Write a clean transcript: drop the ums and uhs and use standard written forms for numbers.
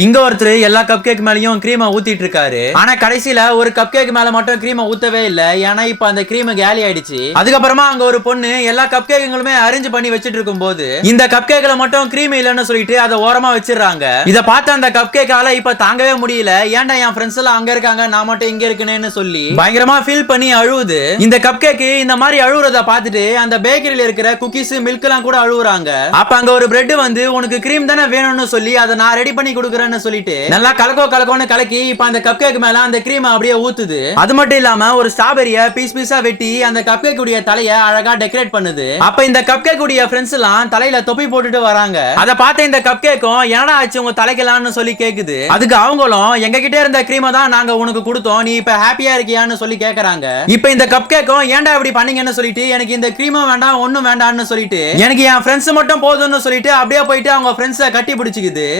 இங்க ஒருத்தர் எல்லா கப் கேக் மேலயும் கிரீமை ஊத்திட்டு இருக்காரு. ஆனா கடைசியில ஒரு கப் கேக் மேல மட்டும் கிரீமை ஊத்தவே இல்ல. ஏன்னா இப்ப அந்த கிரீம் காலி ஆயிடுச்சு. அதுக்கப்புறமா அங்க ஒரு பொண்ணு எல்லா கப் கேக்குங்களுமே அரேஞ்ச் பண்ணி வச்சிட்டு இருக்கும் போது இந்த கப் கேக்ல மட்டும் கிரீம் இல்லன்னு சொல்லிட்டு அதை ஓரமா வச்சிடறாங்க. இத பார்த்த அந்த கப் கேக்கால இப்ப தாங்கவே முடியல. ஏன்டா என் ஃப்ரெண்ட்ஸ் எல்லாம் அங்க இருக்காங்க, நான் மட்டும் இங்க இருக்கேன்னு சொல்லி பயங்கரமா ஃபீல் பண்ணி அழுவுது. இந்த கப் கேக் இந்த மாதிரி அழுவுறத பார்த்துட்டு அந்த பேக்கரியில இருக்கிற குக்கீஸ் மில்க் எல்லாம் கூட அழுவுறாங்க. அப்ப அங்க ஒரு பிரெட் வந்து உனக்கு கிரீம் தானே வேணும்னு சொல்லி அதை நான் ரெடி பண்ணி கொடுக்குறேன் சொல்லிட்டு நல்லா கலக்கோன்னு கலக்கி இப்ப அந்த கப் கேக் மேல அந்த கிரீம் அப்படியே ஊத்துது. அது மட்டும் இல்லாம ஒரு ஸ்ட்ராபெரிய பீஸ் பீஸா வெட்டி அந்த கப் கேக் உடைய தலைய அழகா டெக்கரேட் பண்ணுது. அப்ப இந்த கப் கேக் உடைய ஃப்ரெண்ட்ஸ் எல்லாம் தலையில தொப்பி போட்டுட்டு வராங்க. அத பார்த்த இந்த கப் கேக்கும் என்னடா ஆச்சு உங்க தலைக்கலாம்னு சொல்லி கேக்குது. அதுக்கு அவங்களும் எங்க கிட்ட இருந்த கிரீமை தான் நாங்க உனக்கு கொடுத்தோம், நீ இப்ப ஹாப்பியா இருக்கியான்னு சொல்லி கேக்குறாங்க. இப்ப இந்த கப் கேக்கும் ஏன்டா இப்படி பண்ணீங்கன்னு சொல்லிட்டு எனக்கு இந்த கிரீமும் வேண்டாம் ஒண்ணும் வேண்டாம்னு சொல்லிட்டு எனக்கு என் ஃப்ரெண்ட்ஸ் மட்டும் போதும்னு சொல்லிட்டு அப்படியே போயிட்டு அவங்க ஃப்ரெண்ட்ஸை கட்டி பிடிச்சிக்குது.